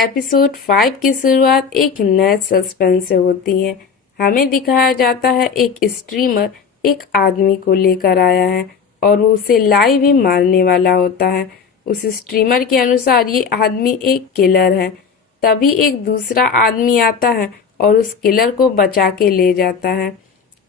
Episode 5 की शुरुआत एक नए सस्पेंस से होती है। हमें दिखाया जाता है एक स्ट्रीमर एक आदमी को लेकर आया है और वो उसे लाइव ही मारने वाला होता है। उस स्ट्रीमर के अनुसार ये आदमी एक किलर है। तभी एक दूसरा आदमी आता है और उस किलर को बचा के ले जाता है।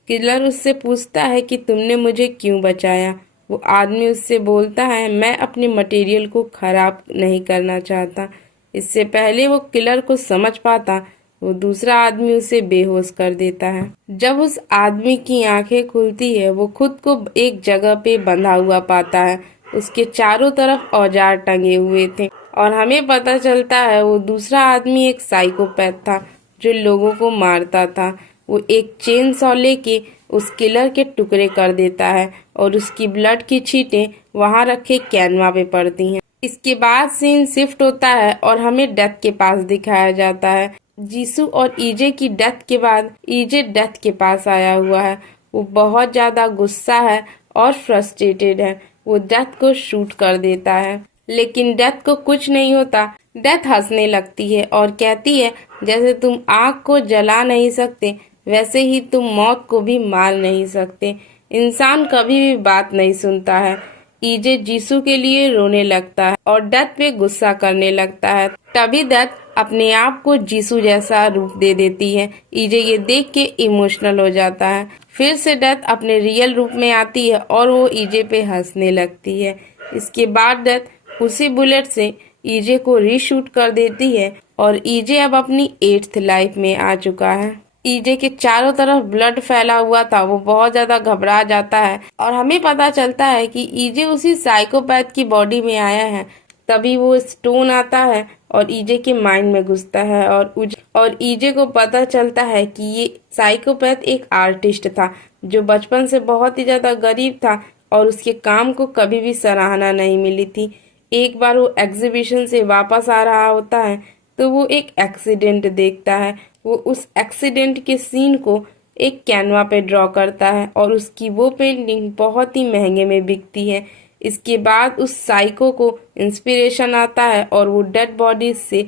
किलर उससे पूछता है कि तुमने मुझे क्यों बचाया। वो आदमी उससे बोलता है, मैं अपने मटेरियल को खराब नहीं करना चाहता। इससे पहले वो किलर को समझ पाता, वो दूसरा आदमी उसे बेहोश कर देता है। जब उस आदमी की आंखें खुलती है, वो खुद को एक जगह पे बंधा हुआ पाता है। उसके चारों तरफ औजार टंगे हुए थे और हमें पता चलता है वो दूसरा आदमी एक साइकोपैथ था जो लोगों को मारता था। वो एक चेन सॉ लेके उस किलर के टुकड़े कर देता है और उसकी ब्लड की छींटें वहां रखे कैनवा पे पड़ती हैं। इसके बाद सीन शिफ्ट होता है और हमें डेथ के पास दिखाया जाता है। जीसू और ईजे की डेथ के बाद ईजे डेथ के पास आया हुआ है। वो बहुत ज्यादा गुस्सा है और फ्रस्ट्रेटेड है। वो डेथ को शूट कर देता है, लेकिन डेथ को कुछ नहीं होता। डेथ हंसने लगती है और कहती है, जैसे तुम आग को जला नहीं सकते वैसे ही तुम मौत को भी मार नहीं सकते। इंसान कभी भी बात नहीं सुनता है। ईजे जीसू के लिए रोने लगता है और डेथ पे गुस्सा करने लगता है। तभी डेथ अपने आप को जीसू जैसा रूप दे देती है। ईजे ये देख के इमोशनल हो जाता है। फिर से डेथ अपने रियल रूप में आती है और वो ईजे पे हंसने लगती है। इसके बाद डेथ उसी बुलेट से ईजे को रीशूट कर देती है और ईजे अब अपनी 8th लाइफ में आ चुका है। ईजे के चारों तरफ ब्लड फैला हुआ था। वो बहुत ज्यादा घबरा जाता है और हमें पता चलता है कि ईजे उसी साइकोपैथ की बॉडी में आया है। तभी वो स्टोन आता है और ईजे के माइंड में घुसता है और ईजे को पता चलता है कि ये साइकोपैथ एक आर्टिस्ट था जो बचपन से बहुत ही ज्यादा गरीब था और उसके काम को कभी भी सराहना नहीं मिली थी। एक बार वो एग्जीबिशन से वापस आ रहा होता है तो वो एक एक्सीडेंट देखता है। वो उस एक्सीडेंट के सीन को एक कैनवा पे ड्रॉ करता है और उसकी वो पेंटिंग बहुत ही महंगे में बिकती है। इसके बाद उस साइको को इंस्पिरेशन आता है और वो डेड बॉडी से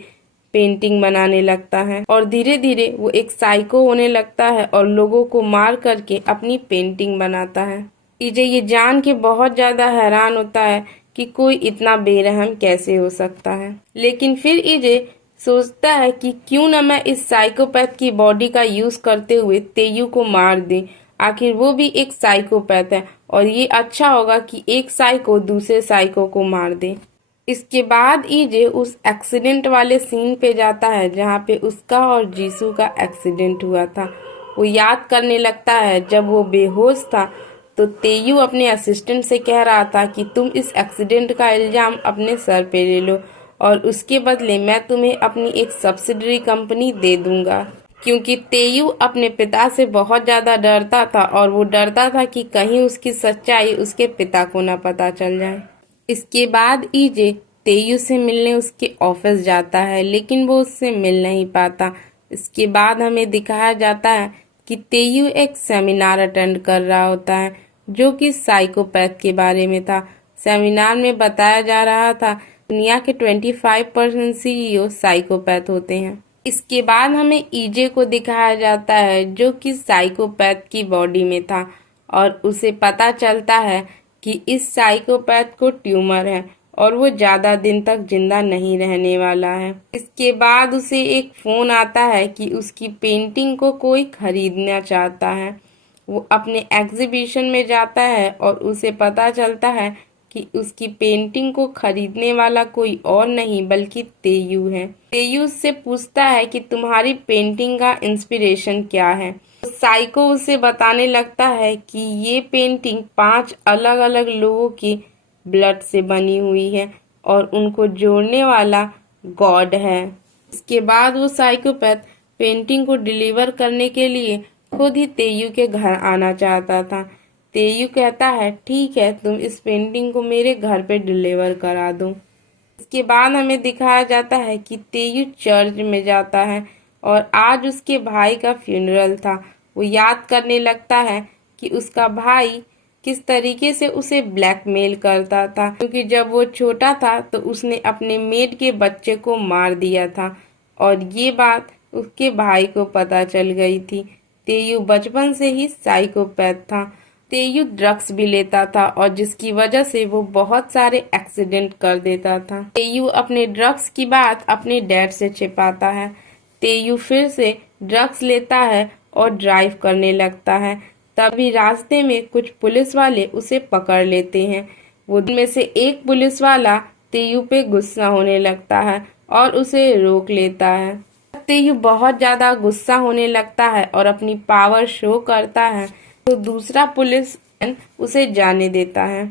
पेंटिंग बनाने लगता है और धीरे धीरे वो एक साइको होने लगता है और लोगों को मार करके अपनी पेंटिंग बनाता है। ईजे ये जान के बहुत ज्यादा हैरान होता है कि कोई इतना बेरहम कैसे हो सकता है, लेकिन फिर ईजे सोचता है कि क्यों न मैं इस साइकोपैथ की बॉडी का यूज करते हुए तेयू को मार दूं। आखिर वो भी एक साइकोपैथ है और ये अच्छा होगा कि एक साइको दूसरे साइको को मार दे। इसके बाद ईजे उस एक्सीडेंट वाले सीन पे जाता है जहाँ पे उसका और जीसू का एक्सीडेंट हुआ था। वो याद करने लगता है जब वो बेहोश था तो तेयू अपने असिस्टेंट से कह रहा था कि तुम इस एक्सीडेंट का इल्जाम अपने सर पे ले लो और उसके बदले मैं तुम्हें अपनी एक सब्सिडरी कंपनी दे दूंगा। क्योंकि तेयू अपने पिता से बहुत ज्यादा डरता था और वो डरता था कि कहीं उसकी सच्चाई उसके पिता को न पता चल जाए। इसके बाद ईजे तेयू से मिलने उसके ऑफिस जाता है, लेकिन वो उससे मिल नहीं पाता। इसके बाद हमें दिखाया जाता है कि तेयू एक सेमिनार अटेंड कर रहा होता है जो कि साइकोपैथ के बारे में था। सेमिनार में बताया जा रहा था दुनिया के 25% CEO साइकोपैथ होते हैं। इसके बाद हमें ईजे को दिखाया जाता है जो कि साइकोपैथ की बॉडी में था और उसे पता चलता है कि इस साइकोपैथ को ट्यूमर है और वो ज्यादा दिन तक जिंदा नहीं रहने वाला है। इसके बाद उसे एक फोन आता है कि उसकी पेंटिंग को कोई खरीदना चाहता है। वो अपने एग्जीबिशन में जाता है और उसे पता चलता है कि उसकी पेंटिंग को खरीदने वाला कोई और नहीं बल्कि तेयू है। तेयू उससे पूछता है कि तुम्हारी पेंटिंग का इंस्पिरेशन क्या है। तो साइको उसे बताने लगता है कि ये पेंटिंग 5 अलग अलग लोगों की ब्लड से बनी हुई है और उनको जोड़ने वाला गॉड है। इसके बाद वो साइकोपैथ पेंटिंग को डिलीवर करने के लिए खुद ही तेयू के घर आना चाहता था। तेयू कहता है, ठीक है, तुम इस पेंटिंग को मेरे घर पे डिलीवर करा दो। इसके बाद हमें दिखाया जाता है कि तेयू चर्च में जाता है और आज उसके भाई का फ्यूनरल था। वो याद करने लगता है कि उसका भाई किस तरीके से उसे ब्लैकमेल करता था, क्योंकि जब वो छोटा था तो उसने अपने मेड के बच्चे को मार दिया था और ये बात उसके भाई को पता चल गई थी। तेयू बचपन से ही साइकोपैथ था। तेयू ड्रग्स भी लेता था और जिसकी वजह से वो बहुत सारे एक्सीडेंट कर देता था। तेयू अपने ड्रग्स की बात अपने डैड से छिपाता है। तेयू फिर से ड्रग्स लेता है और ड्राइव करने लगता है। तभी रास्ते में कुछ पुलिस वाले उसे पकड़ लेते हैं। वो में से एक पुलिस वाला तेयू पे गुस्सा होने लगता है और उसे रोक लेता है। तेयू बहुत ज्यादा गुस्सा होने लगता है और अपनी पावर शो करता है, तो दूसरा पुलिस उसे जाने देता है।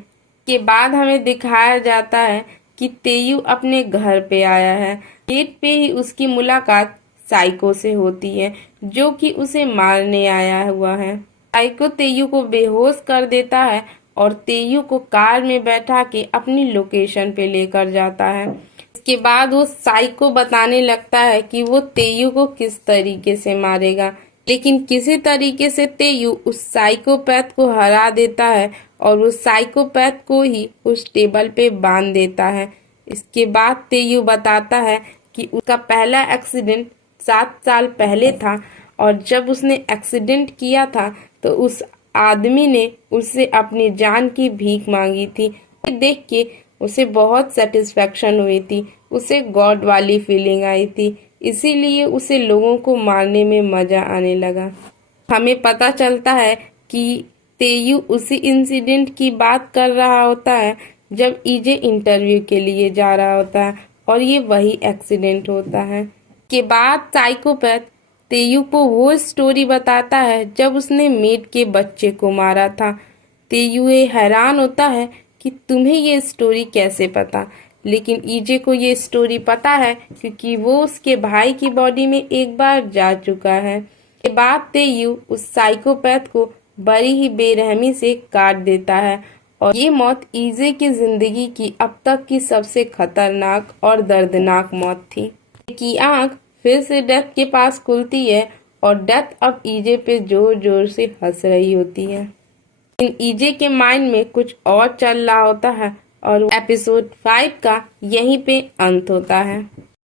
के बाद हमें दिखाया जाता है कि तेयू अपने घर पे आया है। गेट पे ही उसकी मुलाकात साइको से होती है, जो कि उसे मारने आया हुआ है। साइको तेयू को बेहोश कर देता है और तेयू को कार में बैठा के अपनी लोकेशन पे लेकर जाता है। इसके बाद वो साइको बताने लगता है कि वो तेयू को किस तरीके से मारेगा, लेकिन किसी तरीके से तेयू उस साइकोपैथ को हरा देता है और वो साइकोपैथ को ही उस टेबल पे बांध देता है। इसके बाद तेयू बताता है कि उसका पहला एक्सीडेंट 7 साल पहले था और जब उसने एक्सीडेंट किया था तो उस आदमी ने उससे अपनी जान की भीख मांगी थी। देख के उसे बहुत सेटिस्फेक्शन हुई थी, उसे गॉड वाली फीलिंग आई थी, इसीलिए उसे लोगों को मारने में मजा आने लगा। हमें पता चलता है कि तेयू उसी इंसिडेंट की बात कर रहा होता है जब ईजे इंटरव्यू के लिए जा रहा होता है और ये वही एक्सीडेंट होता है। के बाद साइकोपैथ तेयू को वो स्टोरी बताता है जब उसने मेड के बच्चे को मारा था। तेयू ये हैरान होता है कि तुम्हें ये स्टोरी कैसे पता, लेकिन ईजे को ये स्टोरी पता है क्योंकि वो उसके भाई की बॉडी में एक बार जा चुका है। के बाद तेयू उस साइकोपैथ को बड़ी ही बेरहमी से काट देता है और ये मौत ईजे की जिंदगी की अब तक की सबसे खतरनाक और दर्दनाक मौत थी। की आंख फिर से डेथ के पास खुलती है और डेथ अब ईजे पे जोर जोर से हंस रही होती है। इन ईजे के माइंड में कुछ और चल रहा होता है और एपिसोड 5 का यहीं पे अंत होता है।